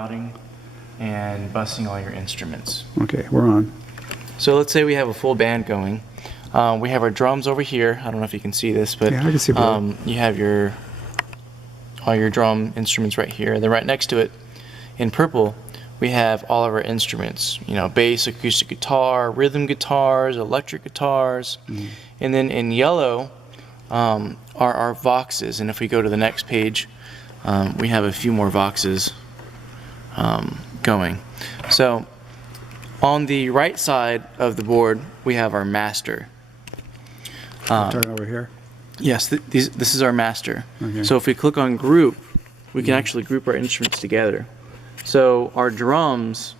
routing and busing all your instruments. Okay, we're on. So let's say we have a full band going. We have our drums over here. I don't know if you can see this, but Yeah, I can see you have all your drum instruments right here. And then right next to it, in purple, we have all of our instruments. You know, bass, acoustic guitar, rhythm guitars, electric guitars. And then in yellow are our voxes. And if we go to the next page, we have a few more voxes going. So on the right side of the board, we have our master. Turn over here. Yes, this is our master. Okay. So if we click on group, we can actually group our instruments together. So our drums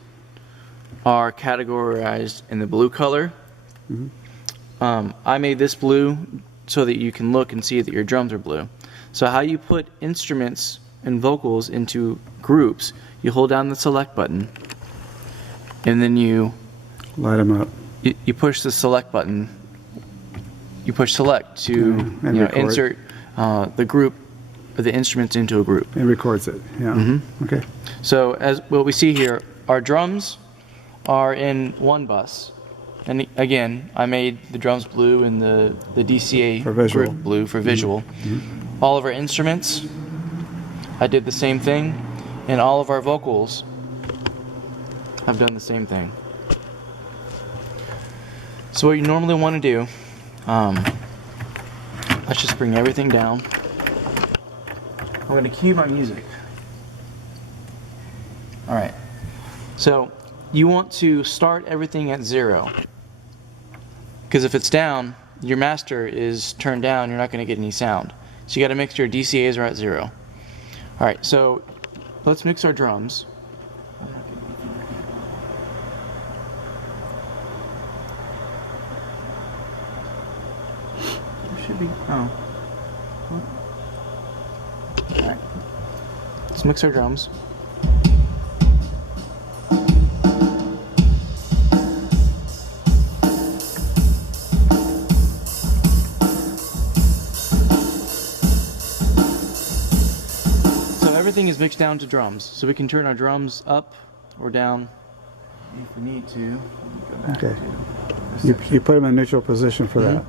are categorized in the blue color. I made this blue so that you can look and see that your drums are blue. So how you put instruments and vocals into groups, you hold down the select button, and then you light them up. You push the select button. You push select to insert the group or the instruments into a group. It records it. Yeah. Okay. So as what we see here, our drums are in one bus, and again, I made the drums blue and the DCA for visual. Group blue for visual. All of our instruments, I did the same thing, and all of our vocals, I've done the same thing. So what you normally want to do, let's just bring everything down. I'm going to cue my music. Alright, so you want to start everything at 0. Because if it's down, your master is turned down, you're not going to get any sound. So you got to make sure DCAs are at 0. Alright, so let's mix our drums. Oh. Alright. Let's mix our drums. So everything is mixed down to drums. So we can turn our drums up or down if we need to. Go back Okay. to You put them in neutral position for that.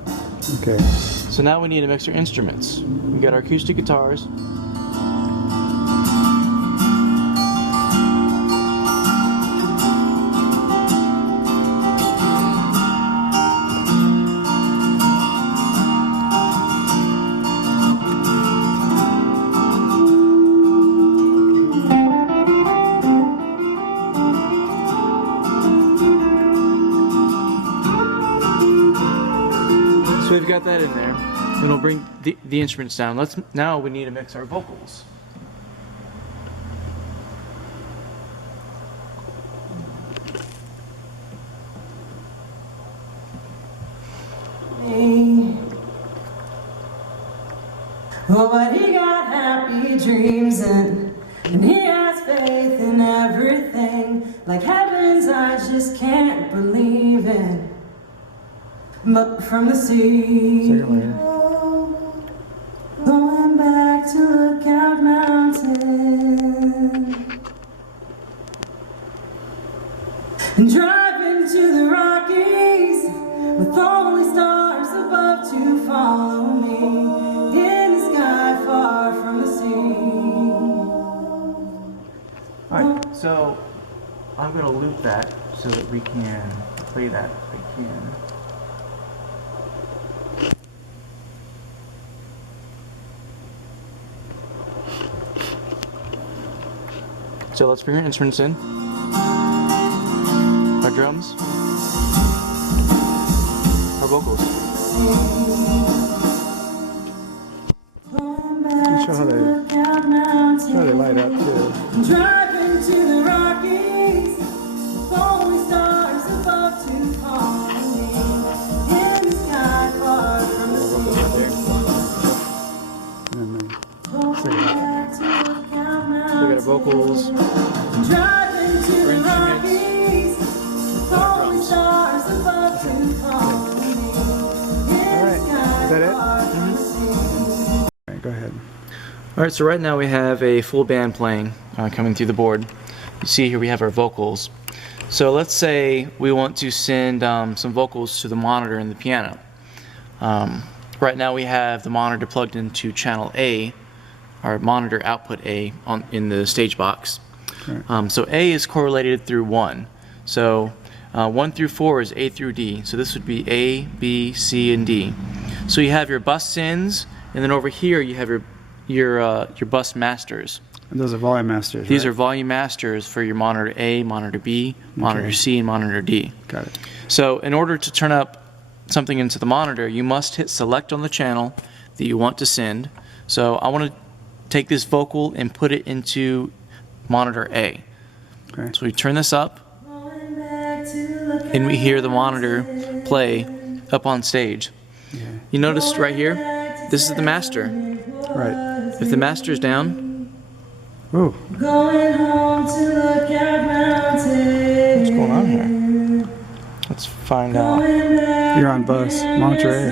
Okay. So now we need to mix our instruments. We got our acoustic guitars. So we've got that in there, and we'll bring the instruments down. Now we need to mix our vocals. Oh, but he got happy dreams and he has faith in everything, like heavens I just can't believe in. But from the sea, going back to Lookout Mountain, and driving to the Rockies with only stars above to follow me in the sky far from the sea. Alright, so I'm going to loop that so that we can play that if I can. So let's bring our instruments in. Our drums. Our vocals. Show how they light up too. Driving to the Rockies with only stars above to follow me in the sky far from the sea. We got our vocals. Driving to the Rockies with only stars above to follow me in the sky far from the sea. Alright, go ahead. Alright, so right now we have a full band playing coming through the board. you see here we have our vocals. So let's say we want to send some vocals to the monitor in the piano. Right now we have the monitor plugged into channel A, our monitor output A in the stage box. Right. So A is correlated through 1. So 1 through 4 is A through D. So this would be A, B, C, and D. So you have your bus sends, and then over here you have your bus masters. And those are volume masters, These right? are volume masters for your monitor A, monitor B, monitor C, and monitor D. Got it. So in order to turn up something into the monitor, you must hit select on the channel that you want to send. So I want to take this vocal and put it into monitor A. Okay. So we turn this up, and we hear the monitor play up on stage. Yeah. You notice right here, this is the master. Right. If the master is down, Ooh. Going home to look at mountains. what's going on here? Let's find out. You're on bus. Monitor A.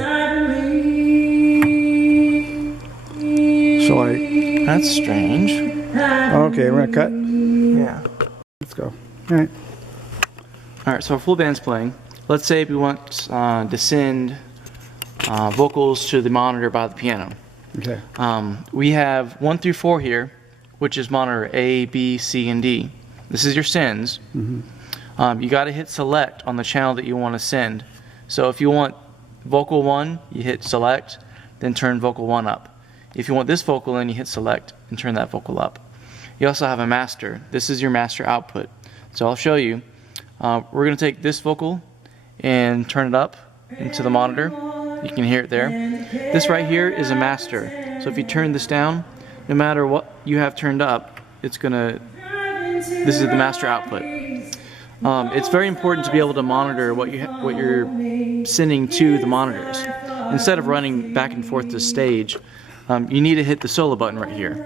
Shall I? That's strange. Okay, we're gonna cut. Yeah. Let's go. All right. Alright, so our full band's playing. Let's say we want to send vocals to the monitor by the piano. Okay. We have 1 through 4 here, which is monitor A, B, C, and D. This is your sends. Mm-hmm. You got to hit select on the channel that you want to send. So if you want vocal 1, you hit select, then turn vocal 1 up. If you want this vocal in, you hit select and turn that vocal up. You also have a master. This is your master output. So I'll show you. We're going to take this vocal and turn it up into the monitor. You can hear it there. This right here is a master. So if you turn this down, no matter what you have turned up, it's gonna. This is the master output. It's very important to be able to monitor what you're sending to the monitors. Instead of running back and forth to stage, you need to hit the solo button right here.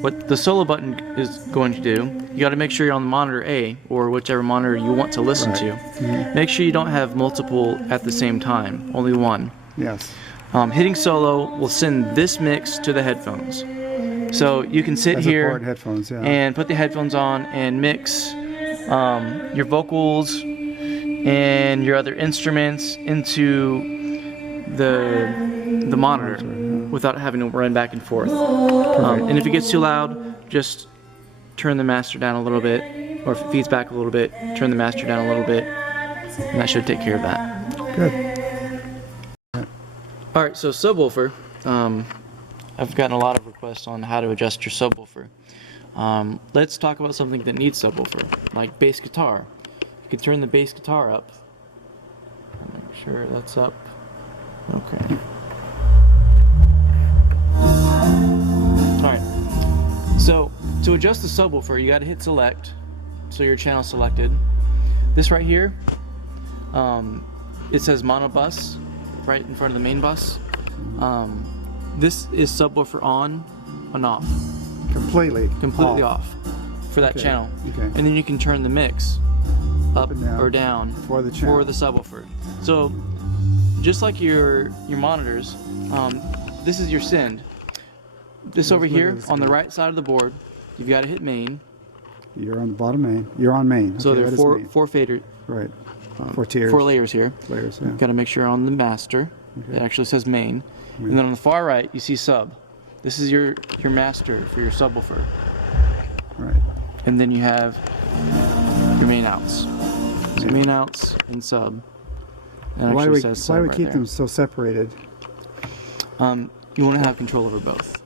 What the solo button is going to do, you got to make sure you're on the monitor A or whichever monitor you want to listen to. Mm-hmm. Make sure you don't have multiple at the same time, only one. Yes. Hitting solo will send this mix to the headphones. So you can sit As here important headphones, yeah. and put the headphones on and mix your vocals and your other instruments into the monitor without having to run back and forth. And if it gets too loud, just turn the master down a little bit, or if it feeds back a little bit, turn the master down a little bit, and that should take care of that. Good. Alright, so subwoofer. I've gotten a lot of requests on how to adjust your subwoofer. Let's talk about something that needs subwoofer, like bass guitar. You can turn the bass guitar up. Make sure that's up. Okay. Alright, so to adjust the subwoofer, you gotta hit select, so your channel's selected. This right here, it says mono bus, right in front of the main bus. This is subwoofer on and off. Completely Off for that Okay. channel. Okay. And then you can turn the mix up and down or down for the channel. for the subwoofer. So just like your monitors, this is your send. This over look at here this on the guy. right side of the board, you've got to hit main. You're on the bottom main. You're on main. So Okay, there are that is main. four fader, Right. 4 tiers. 4 layers here. Layers, yeah. You've got to make sure you're on the master. Okay. It actually says main. And then on the far right, you see sub. This is your master for your subwoofer. Right. And then you have your main outs. So Yeah. main outs and sub. And Why do actually we says sub right keep there. them so separated? You want to have control over both.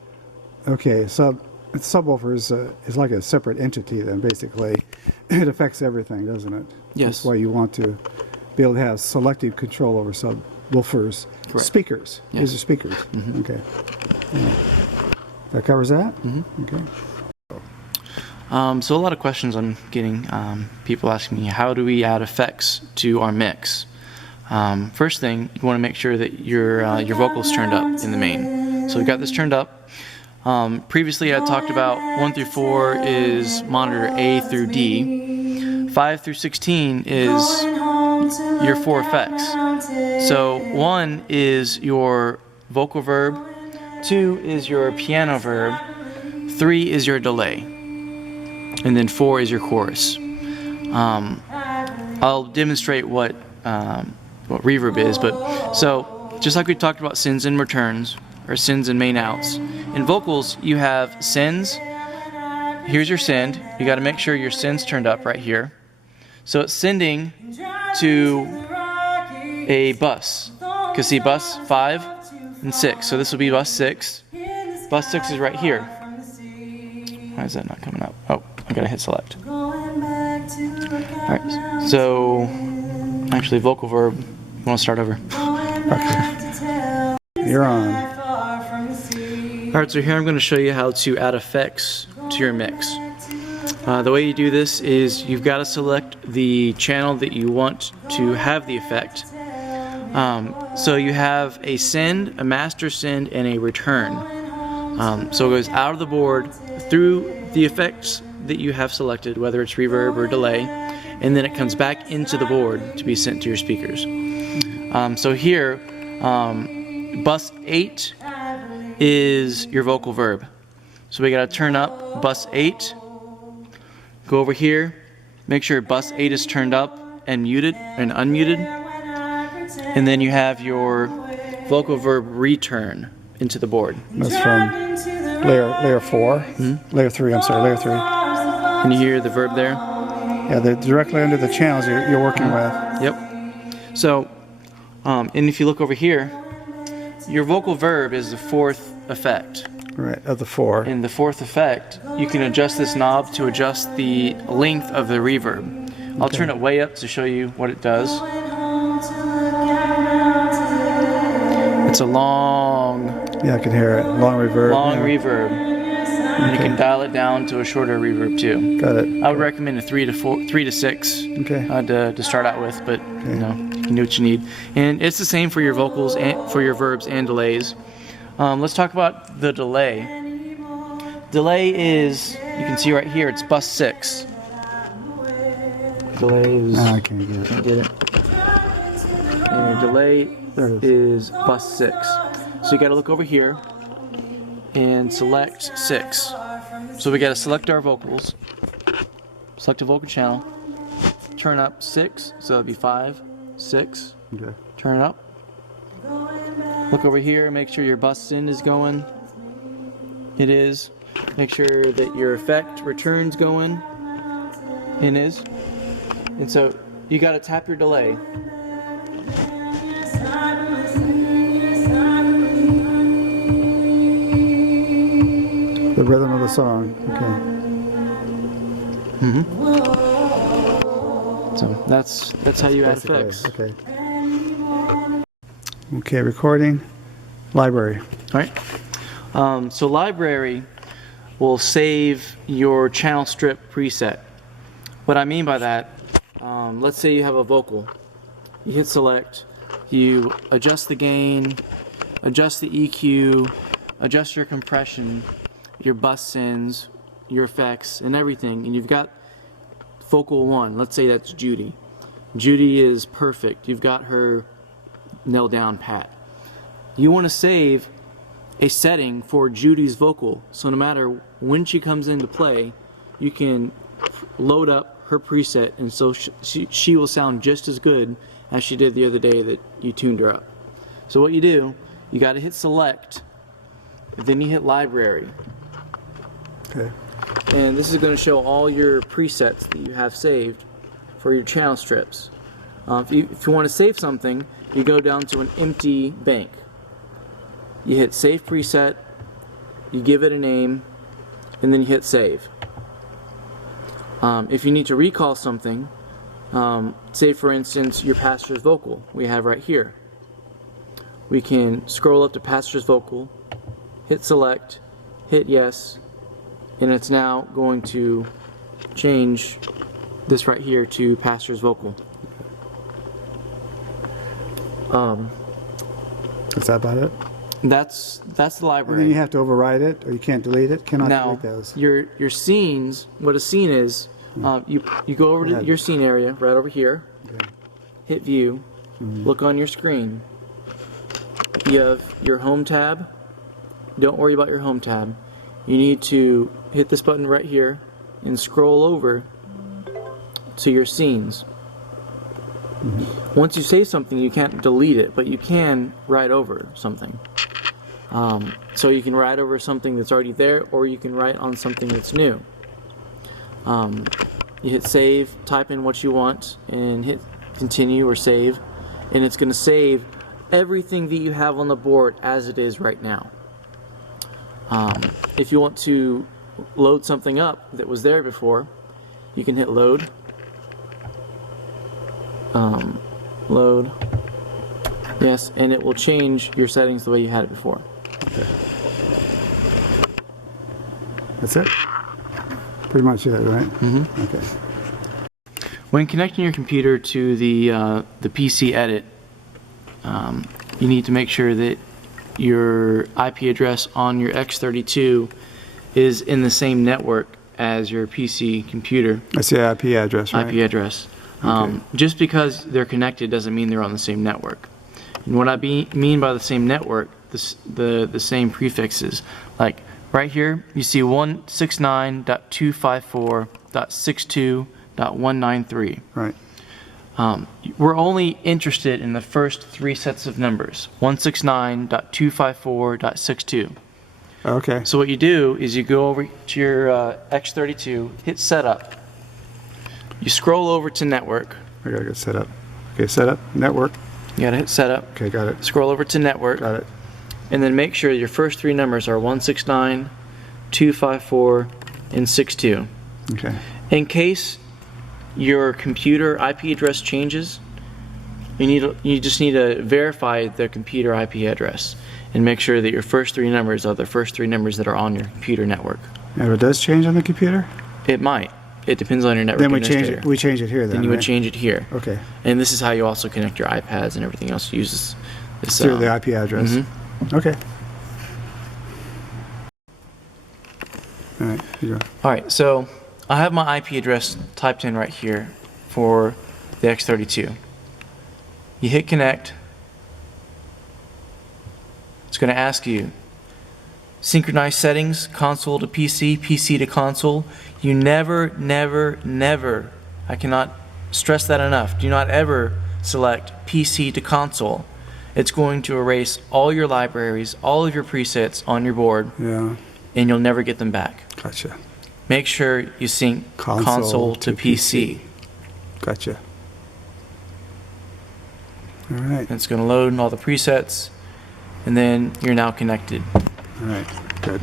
Okay, subwoofer is like a separate entity then, basically. It affects everything, doesn't it? Yes. That's why you want to be able to have selective control over subwoofers. Correct. Speakers. Yeah. These are speakers. Mhm. Okay. Yeah. That covers that? Mhm. Okay. So a lot of questions I'm getting. People asking me, how do we add effects to our mix? First thing, you want to make sure that your vocals turned up in the main. So we got this turned up. Previously I talked about 1 through 4 is monitor A through D. 5 through 16 is your 4 effects. So 1 is your vocal verb, 2 is your piano verb, 3 is your delay. and then 4 is your chorus. I'll demonstrate what reverb is, but so just like we talked about sends and returns, or sends and main outs, in vocals you have sends. Here's your send. You got to make sure your send's turned up right here. So it's sending to a bus. You can see bus 5 and 6. So this will be bus 6. Bus 6 is right here. Why is that not coming up? Oh, I gotta hit select. Alright, so actually vocal verb, you want to start over. Okay. You're on. Alright, so here I'm going to show you how to add effects to your mix. The way you do this is you've got to select the channel that you want to have the effect. So you have a send, a master send, and a return. So it goes out of the board through the effects that you have selected, whether it's reverb or delay, and then it comes back into the board to be sent to your speakers. So here, bus 8 is your vocal verb. So we got to turn up bus 8, go over here, make sure bus 8 is turned up and muted and unmuted, and then you have your vocal verb return into the board. That's from layer 4, layer 3. I'm sorry, layer 3. Can you hear the verb there? Yeah, they're directly under the channels you're working with. Yep. So, and if you look over here, your vocal verb is the 4th effect. Right, of the 4. In the 4th effect, you can adjust this knob to adjust the length of the reverb. I'll turn it way up to show you what it does. It's a long... Yeah, I can hear it. Long reverb. Long reverb. And you can dial it down to a shorter reverb too. Got it. I would recommend a 3 to 6 to start out with, but you know, you can do what you need. And it's the same for your vocals and for your verbs and delays. Let's talk about the delay. Delay is, you can see right here, it's bus 6. Delay is... I can't get it. Can't get it. And your delay is bus 6. So you got to look over here and select 6. So we got to select our vocals, select a vocal channel, turn up 6, so that'd be 5, 6, Okay. turn it up. Look over here, make sure your bus send is going. It is. Make sure that your effect return's going. It is. And so you got to tap your delay. The rhythm of the song. Okay. So that's how you add effects. Okay. Okay, recording. Library. All right. So library will save your channel strip preset. What I mean by that, let's say you have a vocal. You hit select, you adjust the gain, adjust the EQ, adjust your compression, your bus sends, your effects, and everything, and you've got vocal 1. Let's say that's Judy. Judy is perfect. You've got her nailed down pat. You want to save a setting for Judy's vocal, so no matter when she comes into play, you can load up her preset, and so she will sound just as good as she did the other day that you tuned her up. So what you do, you got to hit select, then you hit library. Okay. And this is going to show all your presets that you have saved for your channel strips. If you want to save something, you go down to an empty bank. You hit save preset, you give it a name, and then you hit save. If you need to recall something, say for instance your pastor's vocal we have right here. We can scroll up to pastor's vocal, hit select, hit yes, and it's now going to change this right here to pastor's vocal. Is that about it? That's the library. And then you have to override it, or you can't delete it. Cannot Now, delete those. your scenes, what a scene is, you go over to your scene area, right over here, Okay. hit view, look on your screen. You have your home tab. Don't worry about your home tab. You need to hit this button right here, and scroll over to your scenes. Once you save something, you can't delete it, but you can write over something. So you can write over something that's already there, or you can write on something that's new. You hit save, type in what you want, and hit continue or save, and it's going to save everything that you have on the board as it is right now. If you want to load something up that was there before, you can hit load. Load. Yes, and it will change your settings the way you had it before. Okay. That's it? Pretty much it, right? Mm-hmm. Okay. When connecting your computer to the PC edit, you need to make sure that your IP address on your X32 is in the same network as your PC computer. That's the IP address, right? IP address. Okay. Just because they're connected doesn't mean they're on the same network. And what I mean by the same network, the same prefixes. Like right here, you see 169.254.62.193. Right. We're only interested in the first three sets of numbers, 169.254.62. Okay. So what you do is you go over to your X32, hit setup. You scroll over to network. I gotta get set up. Okay, set up, network. You gotta hit setup. Okay, got it. Scroll over to network. Got it. And then make sure your first three numbers are 169, 254, and 62. Okay. In case your computer IP address changes, you just need to verify the computer IP address and make sure that your first three numbers are the first three numbers that are on your computer network. Now it does change on the computer? It might. It depends on your network Then we administrator. change it. We change it here. Then you would right? change it here. Okay. And this is how you also connect your iPads and everything else. You use this Through the IP address. Mm-hmm. Okay. All right. Here you go. All right. So I have my IP address typed in right here for the X32. You hit connect. It's going to ask you synchronize settings, console to PC, PC to console. You never, I cannot stress that enough, do not ever select PC to console. It's going to erase all your libraries, all of your presets on your board, Yeah. and you'll never get them back. Gotcha. Make sure you sync console to PC. Gotcha. All right. It's going to load all the presets, and then you're now connected. All right. Good.